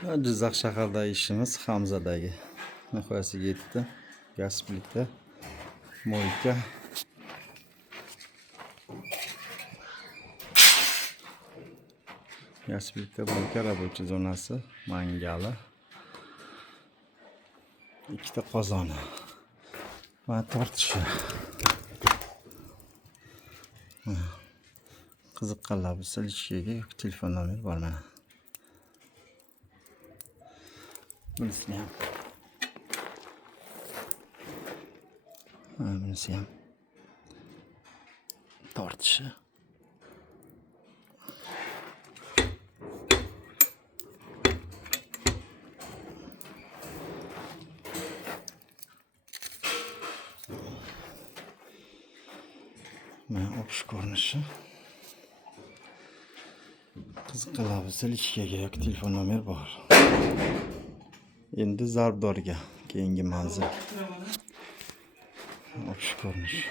Jizzax shahardagi ishimiz Hamzadagi nihoyasiga yetdi. Gaz plita, moyka. Gaz plita, moyka, рабочий zonasi, mangali. Ikkita qozoni va tortishi. Qiziqqanlar bo'lsa, ichkiga telefon nomeri bor mana. Bunisini ham. Bunisi ham. Tortishi. Mana o'pish ko'rinishi. Qiziqqanlar bo'lsa, ichkiga yoki telefon nomeri bor. Endi zarbdorga keyingi manzil. O'pish ko'rinishi.